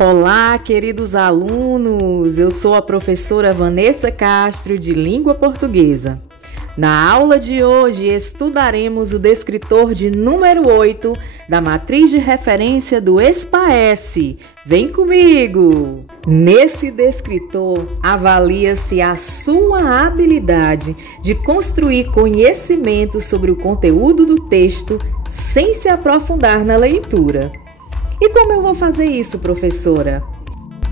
Olá, queridos alunos! Eu sou a professora Vanessa Castro, de Língua Portuguesa. Na aula de hoje, estudaremos o descritor de número 8 da matriz de referência do SPAES. Vem comigo! Nesse descritor, avalia-se a sua habilidade de construir conhecimento sobre o conteúdo do texto sem se aprofundar na leitura. E como eu vou fazer isso, professora?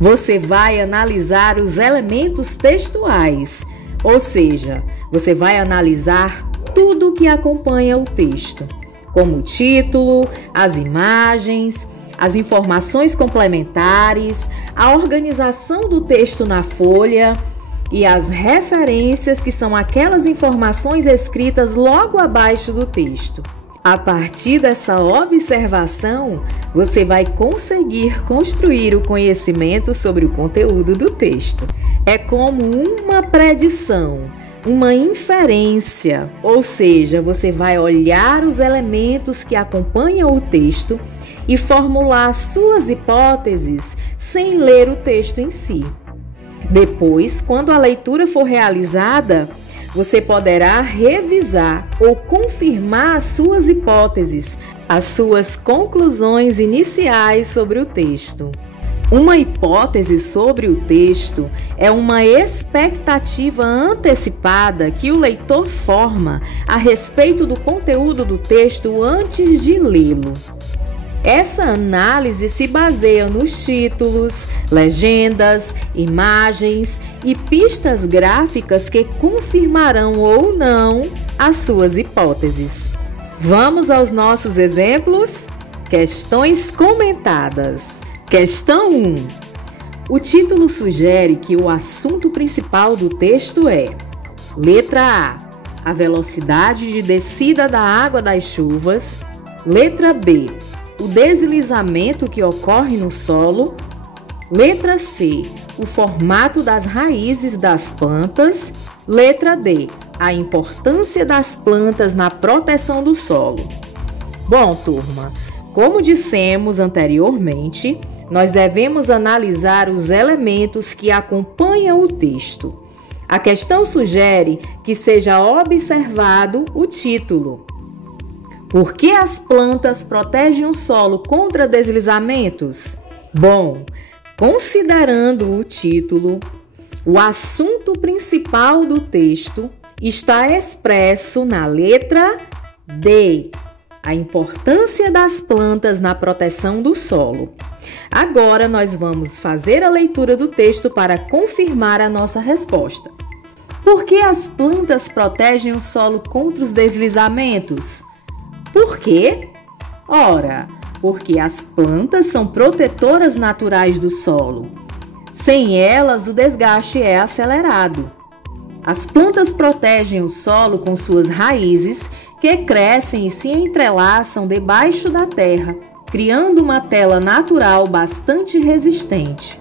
Você vai analisar os elementos textuais, ou seja, você vai analisar tudo que acompanha o texto, como o título, as imagens, as informações complementares, a organização do texto na folha e as referências, que são aquelas informações escritas logo abaixo do texto. A partir dessa observação, você vai conseguir construir o conhecimento sobre o conteúdo do texto. É como uma predição, uma inferência, ou seja, você vai olhar os elementos que acompanham o texto e formular suas hipóteses sem ler o texto em si. Depois, quando a leitura for realizada, você poderá revisar ou confirmar as suas hipóteses, as suas conclusões iniciais sobre o texto. Uma hipótese sobre o texto é uma expectativa antecipada que o leitor forma a respeito do conteúdo do texto antes de lê-lo. Essa análise se baseia nos títulos, legendas, imagens e pistas gráficas que confirmarão ou não as suas hipóteses. Vamos aos nossos exemplos? Questões comentadas. Questão 1. O título sugere que o assunto principal do texto é: letra A velocidade de descida da água das chuvas. Letra B, o deslizamento que ocorre no solo. Letra C, o formato das raízes das plantas. Letra D, a importância das plantas na proteção do solo. Bom, turma, como dissemos anteriormente, nós devemos analisar os elementos que acompanham o texto. A questão sugere que seja observado o título. Por que as plantas protegem o solo contra deslizamentos? Bom, considerando o título, o assunto principal do texto está expresso na letra D, a importância das plantas na proteção do solo. Agora nós vamos fazer a leitura do texto para confirmar a nossa resposta. Por que as plantas protegem o solo contra os deslizamentos? Por quê? Ora, porque as plantas são protetoras naturais do solo. Sem elas, o desgaste é acelerado. As plantas protegem o solo com suas raízes, que crescem e se entrelaçam debaixo da terra, criando uma tela natural bastante resistente.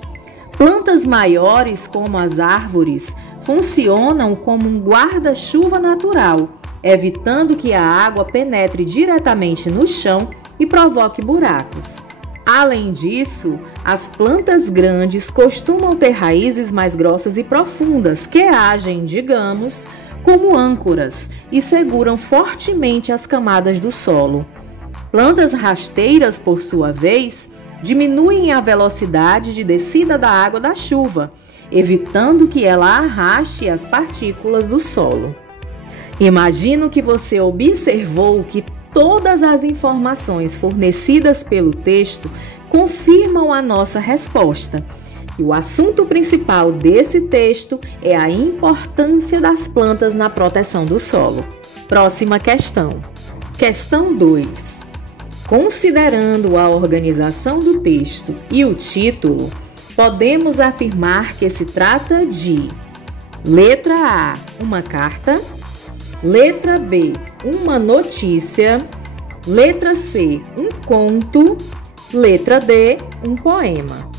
Plantas maiores, como as árvores, funcionam como um guarda-chuva natural, evitando que a água penetre diretamente no chão e provoque buracos. Além disso, as plantas grandes costumam ter raízes mais grossas e profundas que agem, digamos, como âncoras e seguram fortemente as camadas do solo. Plantas rasteiras, por sua vez, diminuem a velocidade de descida da água da chuva, evitando que ela arraste as partículas do solo. Imagino que você observou que todas as informações fornecidas pelo texto confirmam a nossa resposta. E o assunto principal desse texto é a importância das plantas na proteção do solo. Próxima questão. Questão 2. Considerando a organização do texto e o título, podemos afirmar que se trata de: letra A, uma carta. Letra B, uma notícia. Letra C, um conto. Letra D, um poema.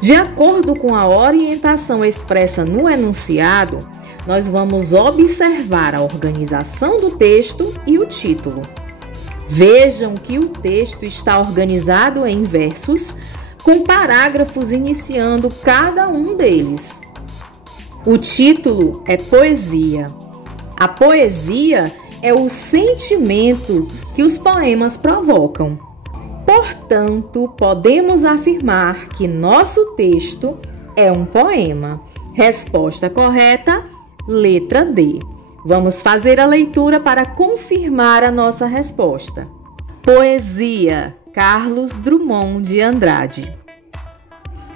De acordo com a orientação expressa no enunciado, nós vamos observar a organização do texto e o título. Vejam que o texto está organizado em versos com parágrafos iniciando cada um deles. O título é Poesia. A poesia é o sentimento que os poemas provocam. Portanto, podemos afirmar que nosso texto é um poema. Resposta correta, letra D. Vamos fazer a leitura para confirmar a nossa resposta. Poesia, Carlos Drummond de Andrade.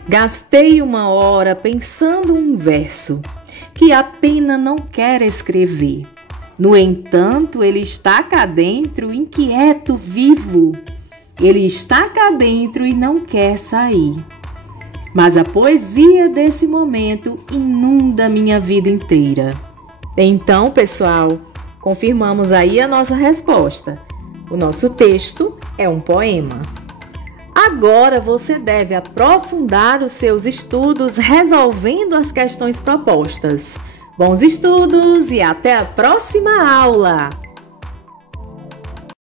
Gastei uma hora pensando um verso que a pena não quer escrever. No entanto, ele está cá dentro, inquieto, vivo. Ele está cá dentro e não quer sair. Mas a poesia desse momento inunda minha vida inteira. Então, pessoal, confirmamos aí a nossa resposta. O nosso texto é um poema. Agora você deve aprofundar os seus estudos resolvendo as questões propostas. Bons estudos e até a próxima aula!